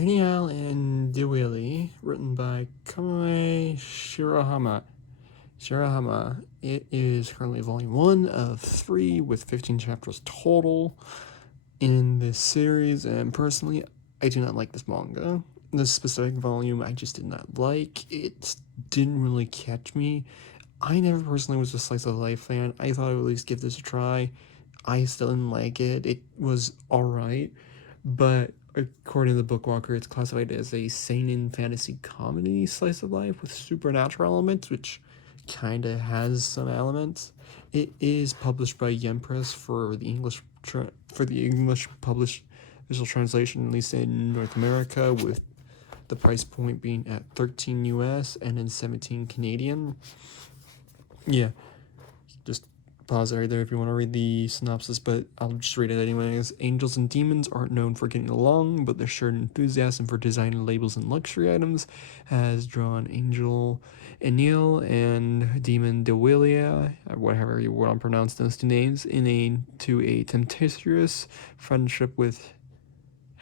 Eniale and Dewiela, written by Kamui Shirahama. It is currently volume 1 of 3 with 15 chapters total in this series, and personally, I do not like this manga. This specific volume I just did not like. It didn't really catch me. I never personally was a slice of life fan. I thought I would at least give this a try. I still didn't like it. It was alright, but according to the Bookwalker, it's classified as a seinen fantasy comedy slice of life with supernatural elements, which kind of has some elements. It is published by Yen Press for the English published visual translation, at least in North America, with the price point being at 13 US and then 17 Canadian. Yeah, just pause it right there if you want to read the synopsis, but I'll just read it anyways. Angels and demons aren't known for getting along, but their shared enthusiasm for designing labels and luxury items has drawn Angel Eniale and Demon Dewiela, whatever you want to pronounce those two names, into a tempestuous friendship with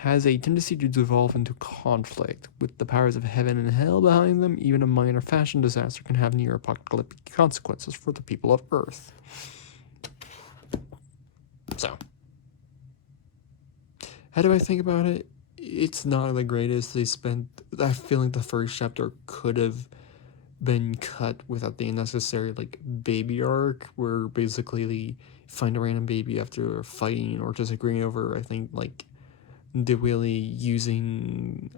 has a tendency to devolve into conflict. With the powers of heaven and hell behind them, even a minor fashion disaster can have near apocalyptic consequences for the people of Earth. So, how do I think about it? It's not the greatest. I feel like the first chapter could have been cut without the unnecessary, like, baby arc, where basically they find a random baby after fighting or disagreeing over, I think, like, Dewiela using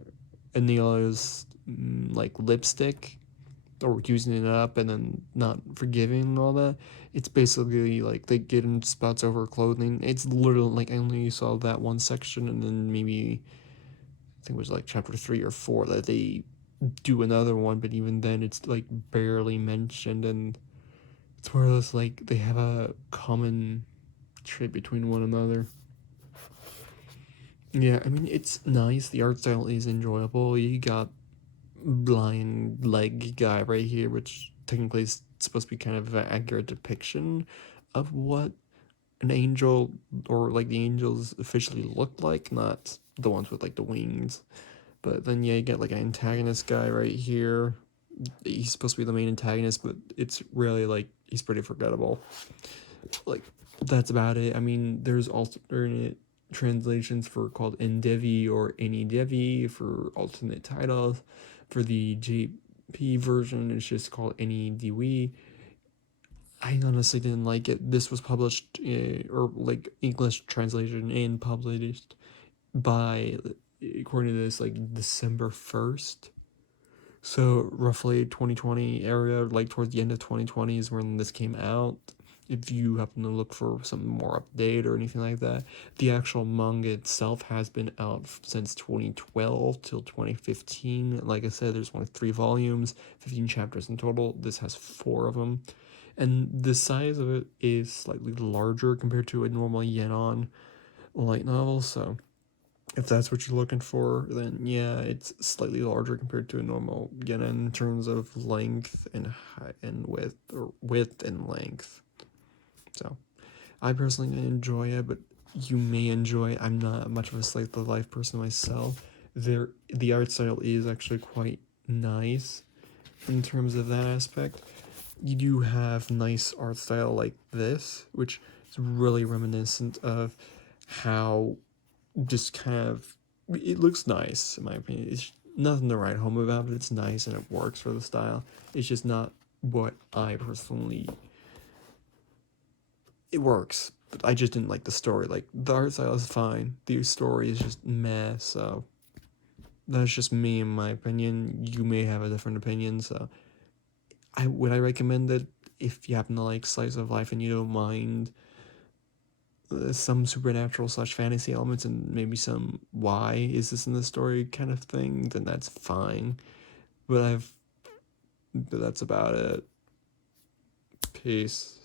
Enila's like lipstick or using it up and then not forgiving and all that. It's basically like they get in spots over clothing. It's literally like I only saw that one section, and then maybe I think it was like chapter 3 or 4 that they do another one, but even then it's like barely mentioned, and it's more or less like they have a common trait between one another. Yeah, I mean, it's nice. The art style is enjoyable. You got blind leg guy right here, which technically is supposed to be kind of an accurate depiction of what an angel or like the angels officially look like, not the ones with like the wings. But then yeah, you get like an antagonist guy right here. He's supposed to be the main antagonist, but it's really like he's pretty forgettable. Like that's about it. I mean, there's alternate translations for called Endevi or Any Devi for alternate titles. For the JP version, it's just called Any Dewi. I honestly didn't like it. This was published or like English translation and published by, according to this, like December 1st. So roughly 2020 area, like towards the end of 2020 is when this came out. If you happen to look for something more update or anything like that, the actual manga itself has been out since 2012 till 2015. Like I said, there's only 3 volumes, 15 chapters in total. This has 4 of them. And the size of it is slightly larger compared to a normal Yenon light novel, so if that's what you're looking for, then yeah, it's slightly larger compared to a normal yen in terms of length and height and width, or width and length. So I personally enjoy it, but you may enjoy it. I'm not much of a slice of life person myself. The art style is actually quite nice in terms of that aspect. You do have nice art style like this, which is really reminiscent of how just kind of it looks nice in my opinion. It's nothing to write home about, but it's nice and it works for the style. It's just not what I personally. It works, but I just didn't like the story. Like the art style is fine, the story is just meh. So that's just me in my opinion. You may have a different opinion. So I recommend it if you happen to like slice of life and you don't mind some supernatural slash fantasy elements and maybe some why is this in the story kind of thing, then that's fine. But that's about it. Peace.